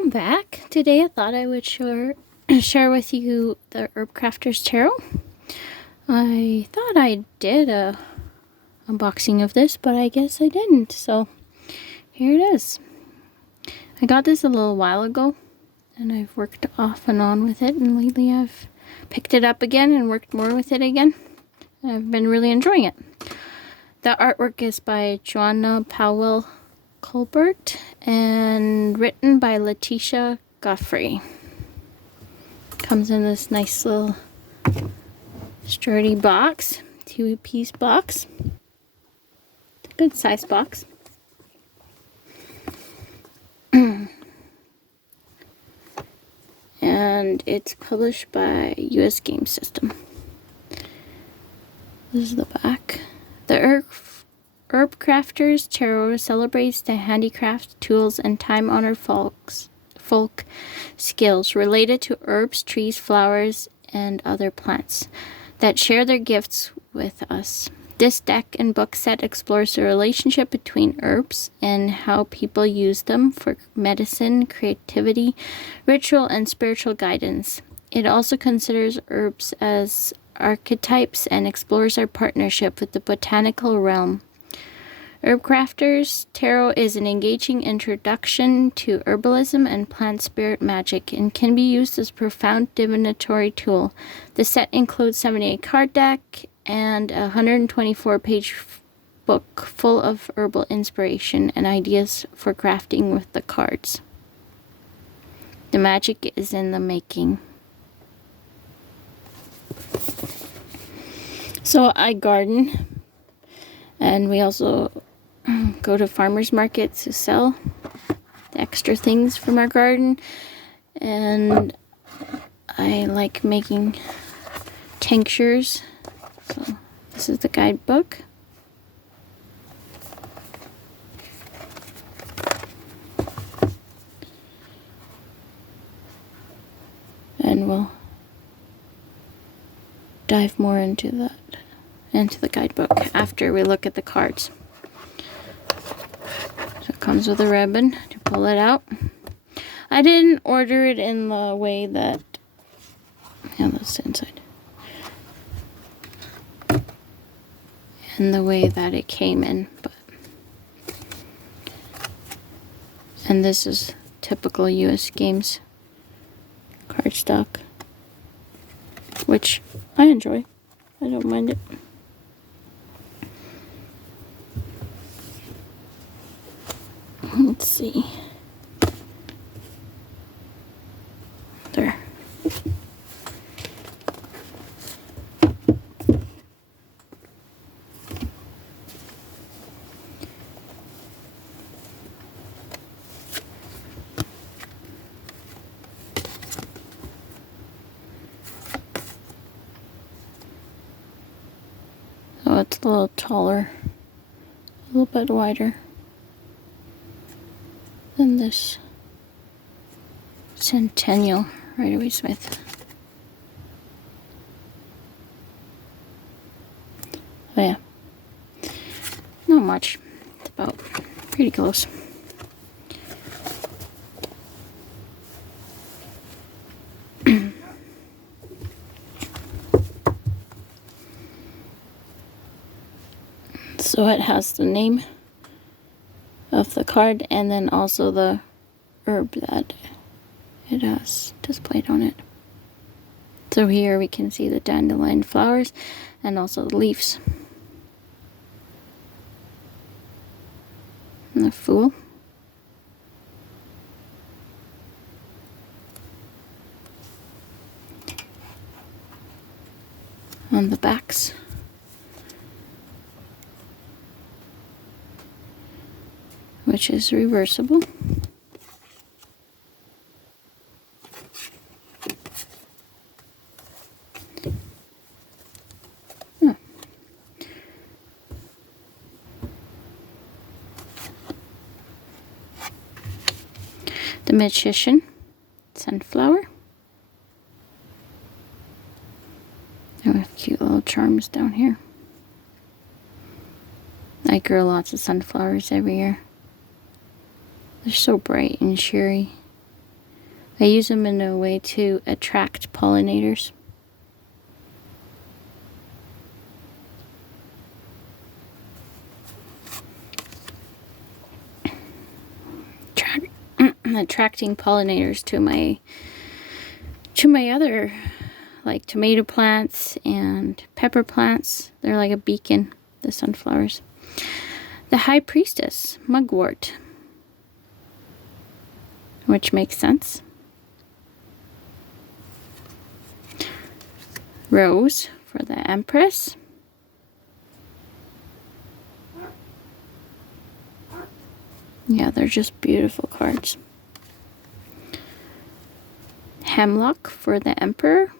welcome back. Today I thought I would share with you the Herbcrafter's tarot. I thought I did a unboxing of this, but I guess I didn't. So here it is. I got this a little while ago, and I've worked off and on with it, and lately I've picked it up again and worked more with it again. I've been really enjoying it. The artwork is by Joanna Powell Colbert and written by Letitia Godfrey. Comes in this nice little sturdy box, 2-piece box. It's a good size box. And it's published by US Game System. This is the back. The Herbcrafter's Tarot celebrates the handicraft, tools, and time-honored folk skills related to herbs, trees, flowers, and other plants that share their gifts with us. This deck and book set explores the relationship between herbs and how people use them for medicine, creativity, ritual, and spiritual guidance. It also considers herbs as archetypes and explores our partnership with the botanical realm. Herbcrafter's Tarot is an engaging introduction to herbalism and plant spirit magic and can be used as a profound divinatory tool. The set includes 78 card deck and a 124-page book full of herbal inspiration and ideas for crafting with the cards. The magic is in the making. So I garden, and we also go to farmers markets to sell the extra things from our garden, and I like making tinctures. So this is the guidebook. And we'll dive more into the guidebook after we look at the cards. So it comes with a ribbon to pull it out. I didn't order it in the way that, that's the inside. In the way that it came in, and this is typical US Games cardstock, which I enjoy. I don't mind it. Let's see. There. So it's a little taller, a little bit wider than this Centennial Rider-Waite Smith. Oh yeah, not much. It's about pretty close. So it has the name of the card and then also the herb that it has displayed on it. So here we can see the dandelion flowers and also the leaves. And the Fool. On the backs. Which is reversible. Oh. The Magician, Sunflower. And we have cute little charms down here. I grow lots of sunflowers every year. They're so bright and cheery. I use them in a way to attract pollinators. Attracting pollinators to my other, like, tomato plants and pepper plants. They're like a beacon, the sunflowers. The High Priestess, mugwort, which makes sense. Rose for the Empress. Yeah, they're just beautiful cards. Hemlock for the Emperor.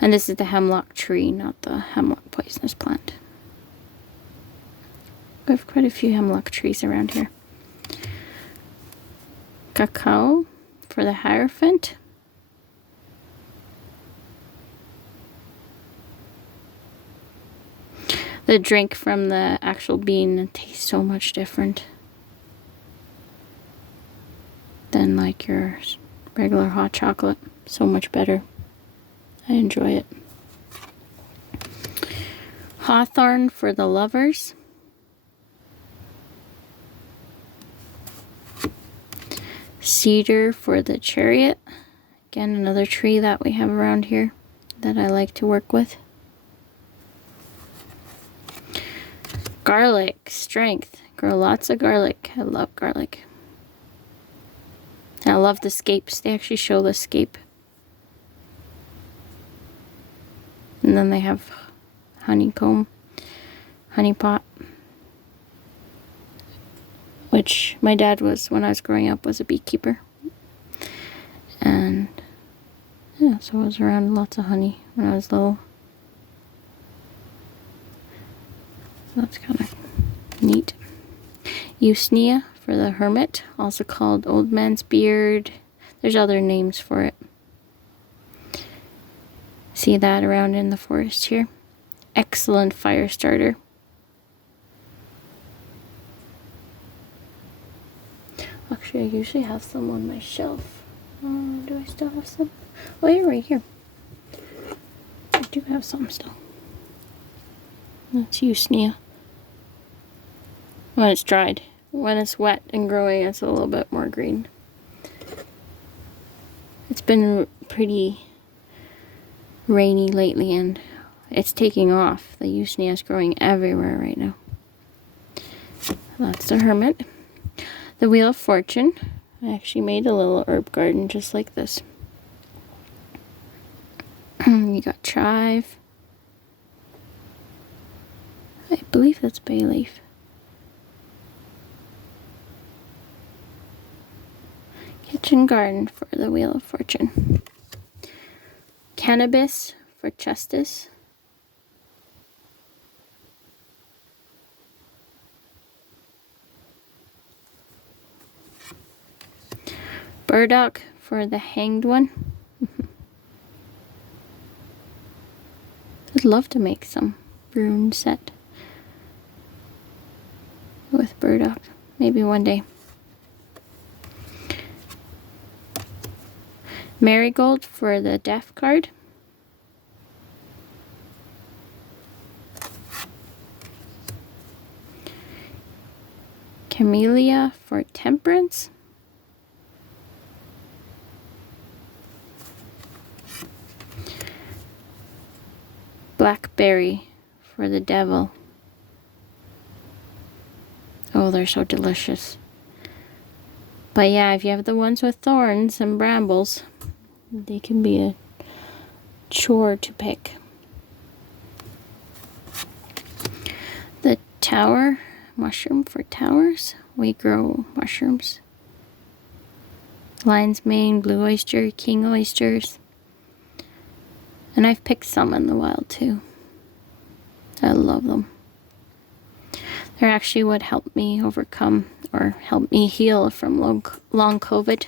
And this is the hemlock tree, not the hemlock poisonous plant. We have quite a few hemlock trees around here. Cacao for the Hierophant. The drink from the actual bean tastes so much different than like your regular hot chocolate. So much better. I enjoy it. Hawthorn for the Lovers. Cedar for the Chariot. Again, another tree that we have around here that I like to work with. Garlic, strength. Grow lots of garlic. I love garlic. I love the scapes. They actually show the scape. And then they have honeycomb, honey pot, which my dad was, when I was growing up, was a beekeeper. And yeah, so I was around lots of honey when I was little. That's kind of neat. Usnea for the Hermit, also called Old Man's Beard. There's other names for it. See that around in the forest here. Excellent fire starter. Actually, I usually have some on my shelf. Do I still have some? Oh, yeah, right here. I do have some still. That's Usnea. When it's dried. When it's wet and growing, it's a little bit more green. It's been pretty rainy lately and it's taking off. The Usnea is growing everywhere right now. That's the Hermit. The Wheel of Fortune. I actually made a little herb garden just like this. You got chive. I believe that's bay leaf. Kitchen garden for the Wheel of Fortune. Cannabis for justice. Burdock for the Hanged One. I'd love to make some rune set with burdock. Maybe one day. Marigold for the Death card. Camellia for Temperance. Blackberry for the Devil. Oh, they're so delicious. But yeah, if you have the ones with thorns and brambles, they can be a chore to pick. The Tower mushroom for towers. We grow mushrooms. Lion's mane, blue oyster, king oysters. And I've picked some in the wild too. I love them. They're actually what helped me overcome or helped me heal from long COVID.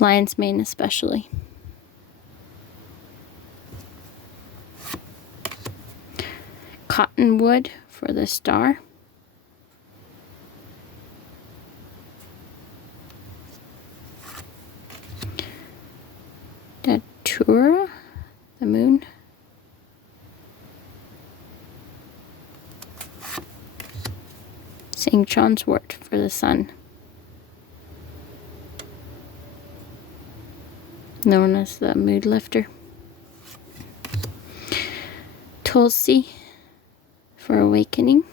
Lion's mane especially. Cottonwood for the star. Tura, the moon. St. John's wort for the sun, known as the mood lifter. Tulsi for awakening.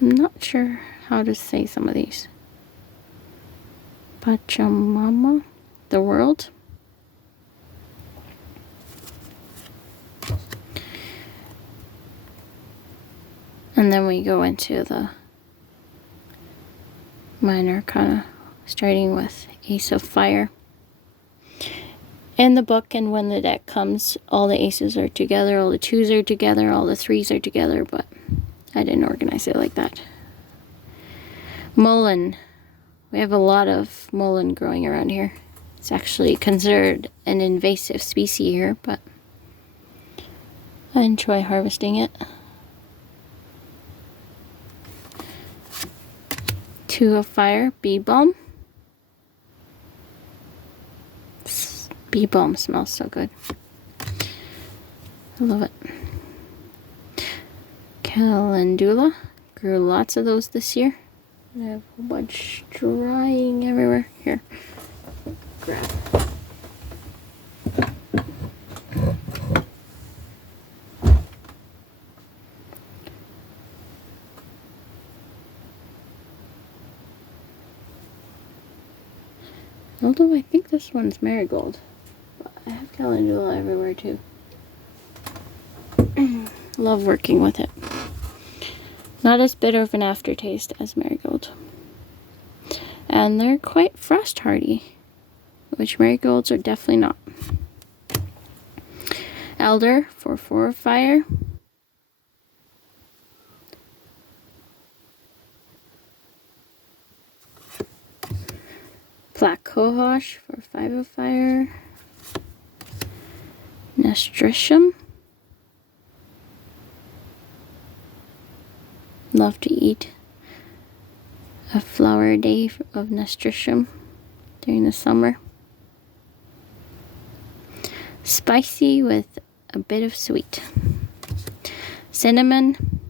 I'm not sure how to say some of these. Pachamama, the world. And then we go into the minor arcana, starting with Ace of Fire. In the book, and when the deck comes, all the aces are together, all the twos are together, all the threes are together, but I didn't organize it like that. Mullein. We have a lot of mullein growing around here. It's actually considered an invasive species here, but I enjoy harvesting it. Two of Fire, bee balm. Bee balm smells so good. I love it. Calendula. Grew lots of those this year. I have a whole bunch drying everywhere. Here, grab. Although I think this one's marigold. But I have calendula everywhere too. Love working with it. Not as bitter of an aftertaste as marigold. And they're quite frost hardy, which marigolds are definitely not. Elder for 4 of Fire. Black cohosh for 5 of Fire. Nasturtium. Love to eat a flower a day of nasturtium during the summer. Spicy with a bit of sweet. Cinnamon.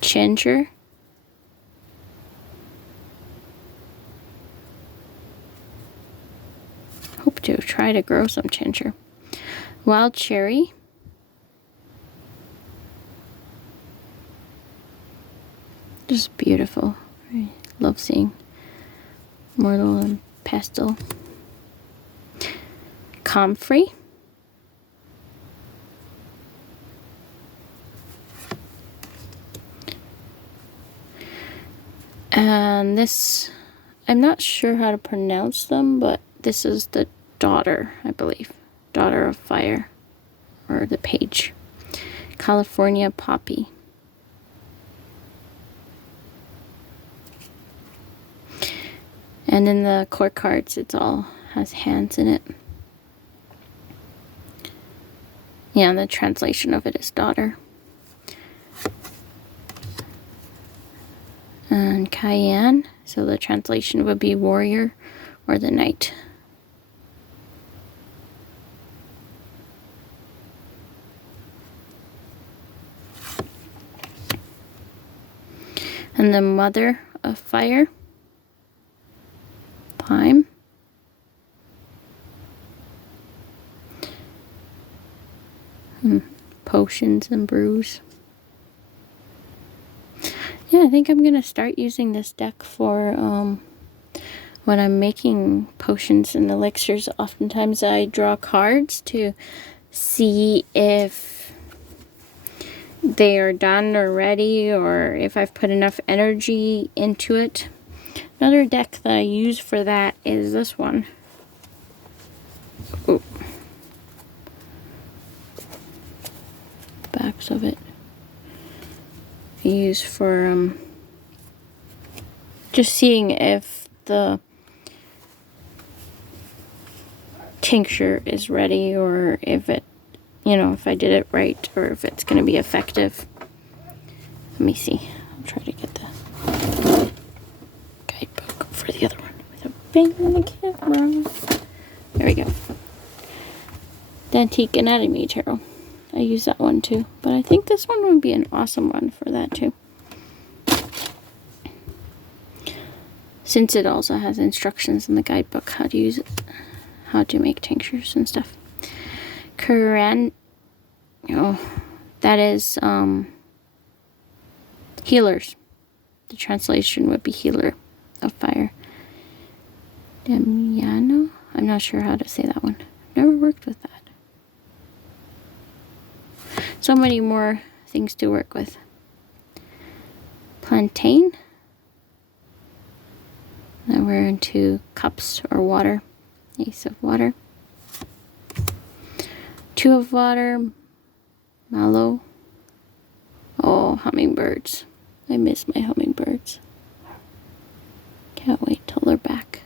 Ginger. Hope to try to grow some ginger. Wild cherry. Just beautiful. I love seeing myrtle and pastel. Comfrey. And this, I'm not sure how to pronounce them, but this is the daughter, I believe. Daughter of Fire, or the page. California poppy. And in the core cards, it's all has hands in it. Yeah, and the translation of it is daughter. And cayenne, so the translation would be warrior or the knight. And the Mother of Fire, thyme. Potions and brews. Yeah, I think I'm going to start using this deck for when I'm making potions and elixirs. Oftentimes I draw cards to see if they are done or ready, or if I've put enough energy into it. Another deck that I use for that is this one. Ooh. Backs of it. I use for just seeing if the tincture is ready, or if it, you know, if I did it right or if it's going to be effective. Let me see. I'll try to get the guidebook for the other one without banging the camera. There we go. The Antique Anatomy Tarot. I use that one too, but I think this one would be an awesome one for that too. Since it also has instructions in the guidebook how to use it, how to make tinctures and stuff. That is healers. The translation would be healer of fire. Damiano? I'm not sure how to say that one. I've never worked with that. So many more things to work with. Plantain. Now we're into cups or water. Ace of water. Two of water. Mallow. Oh, hummingbirds. I miss my hummingbirds. Can't wait till they're back.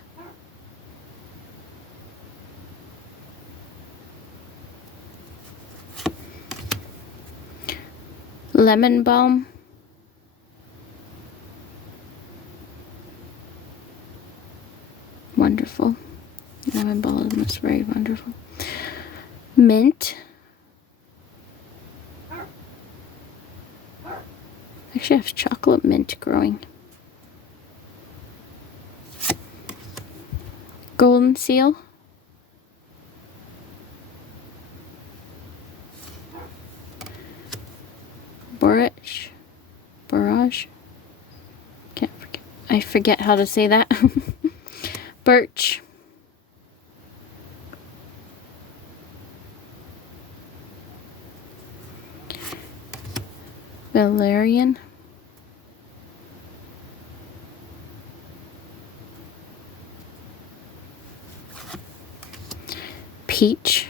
Lemon balm. Wonderful. Lemon balm is very wonderful. Mint. Actually, I have chocolate mint growing. Golden seal. Borage. I forget how to say that. Birch. Valerian. Peach.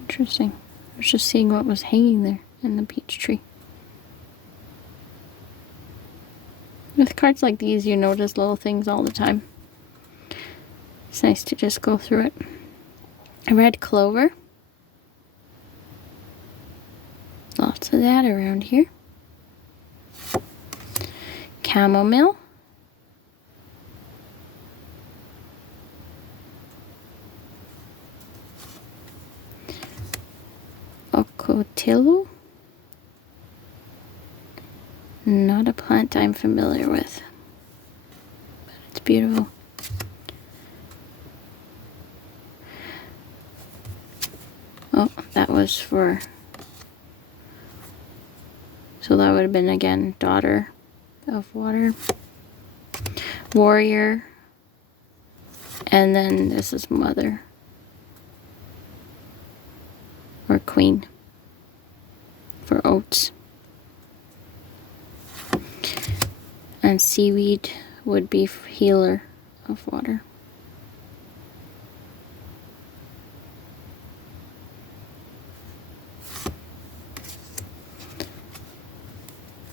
Interesting. I was just seeing what was hanging there in the peach tree. With cards like these, you notice little things all the time. It's nice to just go through it. Red clover. Lots of that around here. Chamomile. Ocotillo. Not a plant I'm familiar with, but it's beautiful. Oh, that was for, so that would have been again daughter of water, warrior, and then this is mother or queen for oats. And seaweed would be healer of water.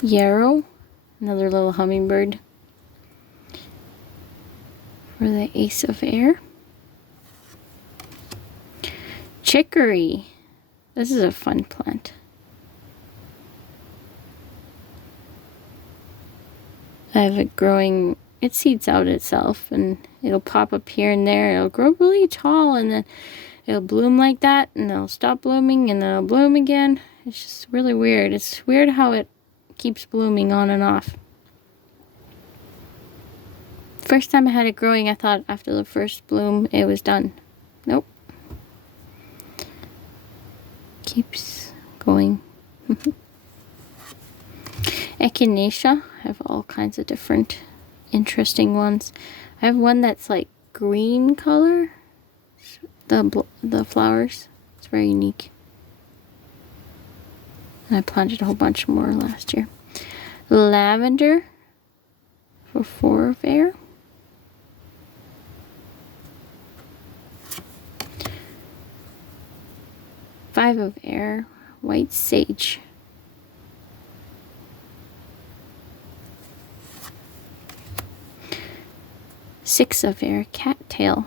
Yarrow, another little hummingbird for the ace of air. Chicory. This is a fun plant. I have it growing, it seeds out itself and it'll pop up here and there. It'll grow really tall and then it'll bloom like that and it'll stop blooming and then it'll bloom again. It's just really weird. It's weird how it keeps blooming on and off. First time I had it growing, I thought after the first bloom it was done. Nope. Keeps going. Echinacea. I have all kinds of different interesting ones. I have one that's like green color. The flowers. It's very unique. And I planted a whole bunch more last year. Lavender for 4 of air. Five of air. White sage. 6 of air, cattail.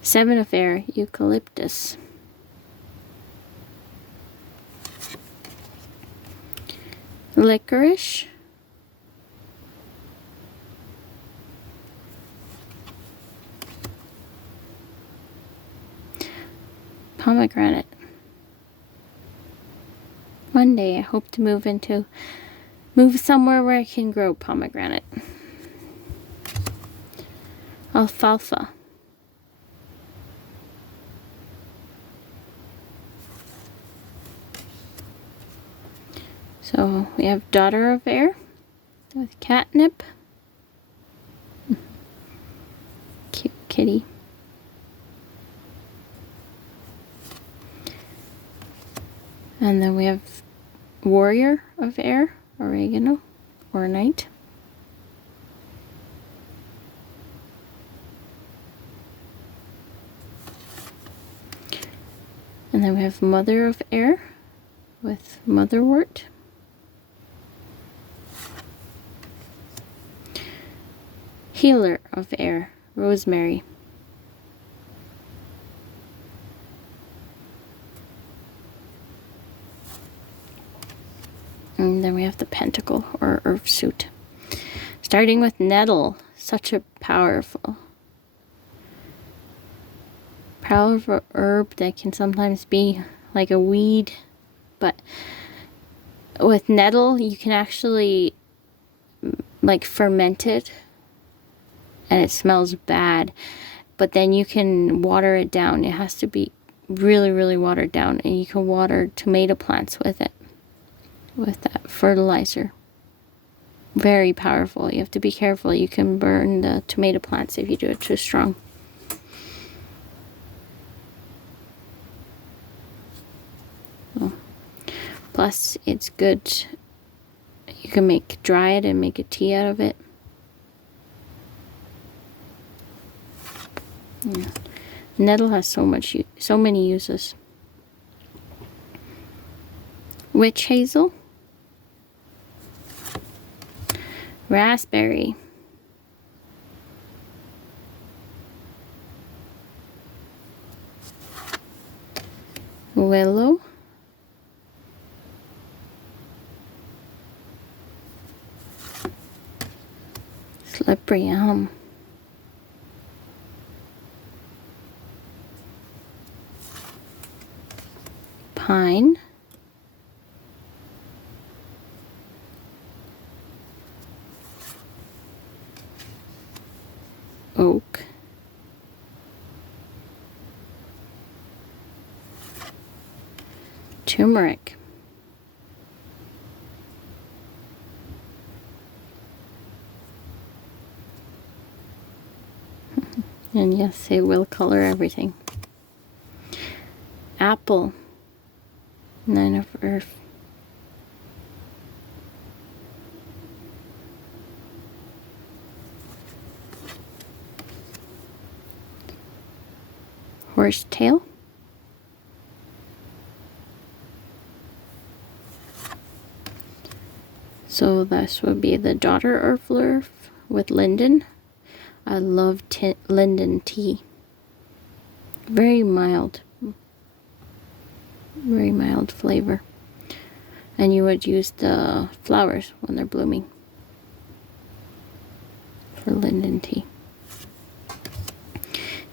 7 of air, eucalyptus. 'Licorice. 'Pomegranate. One day I hope to move somewhere where I can grow pomegranate. Alfalfa. So we have daughter of air with catnip. Cute kitty. And then we have warrior of air, oregano, or night. And then we have mother of air with motherwort. Healer of air, rosemary. And then we have the pentacle or earth suit. Starting with nettle, such a powerful herb that can sometimes be like a weed, but with nettle you can actually like ferment it and it smells bad, but then you can water it down. It has to be really, really watered down, and you can water tomato plants with it, with that fertilizer. Very powerful. You have to be careful. You can burn the tomato plants if you do it too strong. Plus, it's good. You can dry it and make a tea out of it. Yeah. Nettle has so many uses. Witch hazel. Raspberry. Willow. Slippery elm. Pine. Oak. Turmeric. And yes, it will color everything. Apple. 9 of earth. Horsetail. So this would be the daughter of earth with linden. I love linden tea. Very mild flavor. And you would use the flowers when they're blooming for linden tea.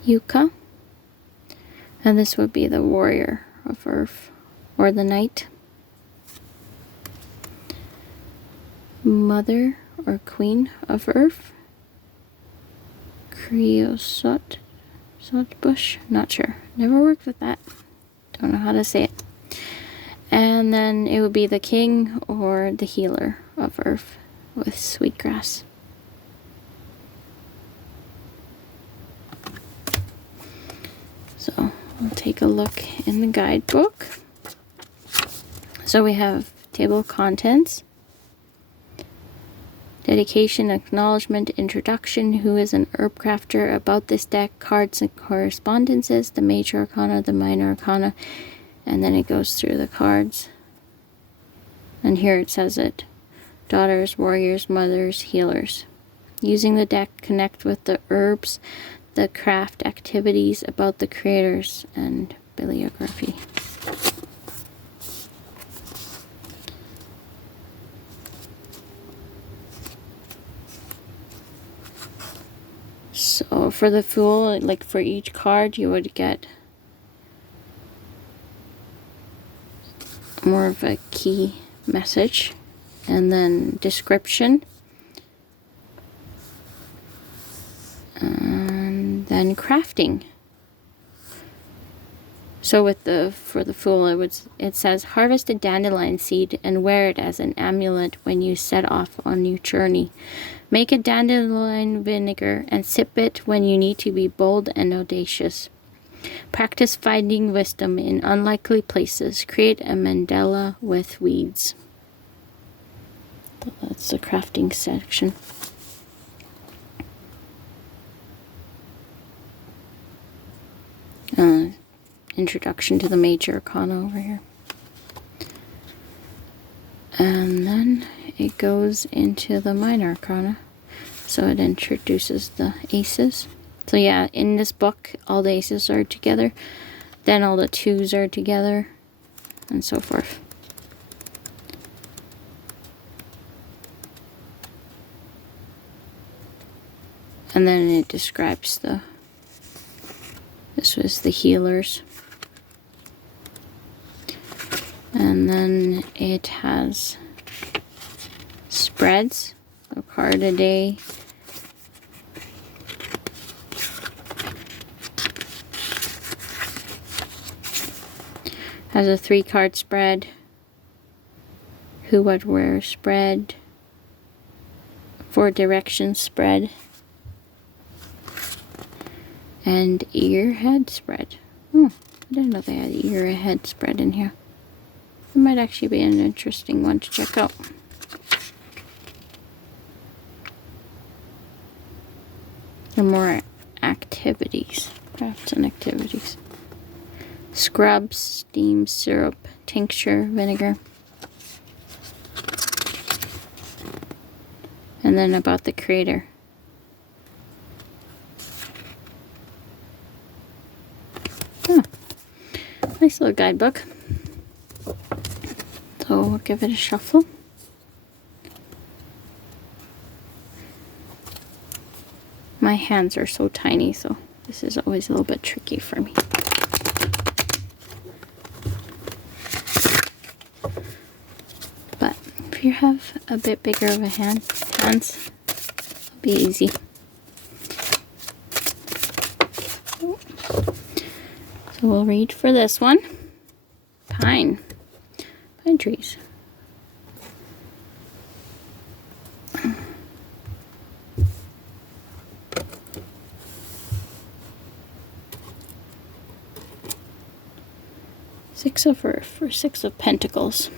Yucca. And this would be the warrior of earth or the night. Mother or queen of earth. Creosote bush. Not sure. Never worked with that. Don't know how to say it. And then it would be the king or the healer of earth with sweetgrass. So we'll take a look in the guidebook. So we have table of contents. Dedication, acknowledgement, introduction, who is an Herbcrafter, about this deck, cards and correspondences, the major arcana, the minor arcana, and then it goes through the cards. And here it says it. Daughters, warriors, mothers, healers. Using the deck, connect with the herbs, the craft activities about the creators, and bibliography. So for the Fool, like for each card, you would get more of a key message, and then description, and then crafting. So for the Fool, it says harvest a dandelion seed and wear it as an amulet when you set off on your journey. Make a dandelion vinegar and sip it when you need to be bold and audacious. Practice finding wisdom in unlikely places. Create a mandala with weeds. That's the crafting section. Introduction to the Major Arcana over here. And then it goes into the Minor Arcana. So it introduces the aces. So yeah, in this book, all the aces are together. Then all the twos are together. And so forth. And then it describes this was the healers. And then it has spreads, a card a day. Has a 3-card spread. Who, what, where spread. 4 directions spread. And ear head spread. I didn't know they had ear head spread in here. It might actually be an interesting one to check out. And more activities, crafts and activities. Scrubs, steam, syrup, tincture, vinegar. And then about the creator. Nice little guidebook. So we'll give it a shuffle. My hands are so tiny, so this is always a little bit tricky for me. But if you have a bit bigger of a hands, it'll be easy. So we'll read for this one. Pine trees. Six of Earth, or 6 of Pentacles.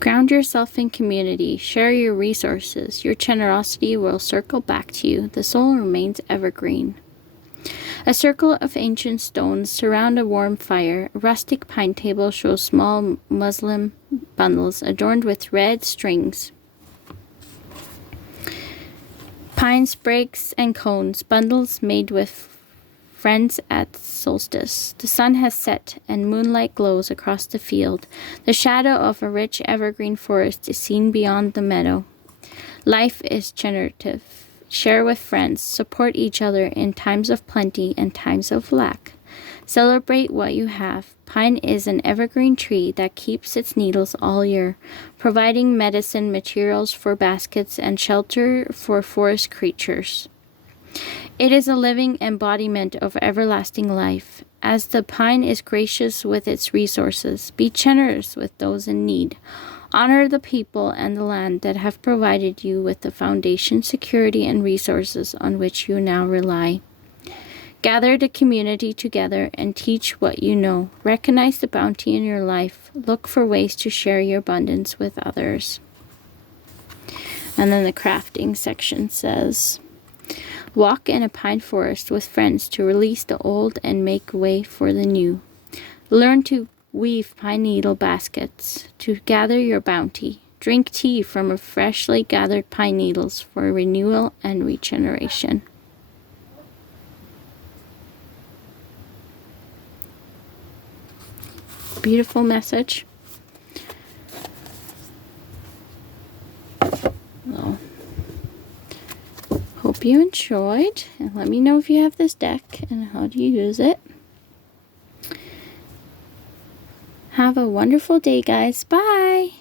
Ground yourself in community. Share your resources. Your generosity will circle back to you. The soul remains evergreen. A circle of ancient stones surround a warm fire. A rustic pine table shows small muslin bundles adorned with red strings. Pine sprigs and cones, bundles made with friends at solstice. The sun has set and moonlight glows across the field. The shadow of a rich evergreen forest is seen beyond the meadow. Life is generative. Share with friends. Support each other in times of plenty and times of lack. Celebrate what you have. Pine is an evergreen tree that keeps its needles all year, providing medicine materials for baskets and shelter for forest creatures. It is a living embodiment of everlasting life. As the pine is gracious with its resources, be generous with those in need. Honor the people and the land that have provided you with the foundation, security, and resources on which you now rely. Gather the community together and teach what you know. Recognize the bounty in your life. Look for ways to share your abundance with others. And then the crafting section says, walk in a pine forest with friends to release the old and make way for the new. Learn to weave pine needle baskets to gather your bounty. Drink tea from freshly gathered pine needles for renewal and regeneration. Beautiful message. Well, hope you enjoyed, and let me know if you have this deck and how do you use it. Have a wonderful day, guys. Bye!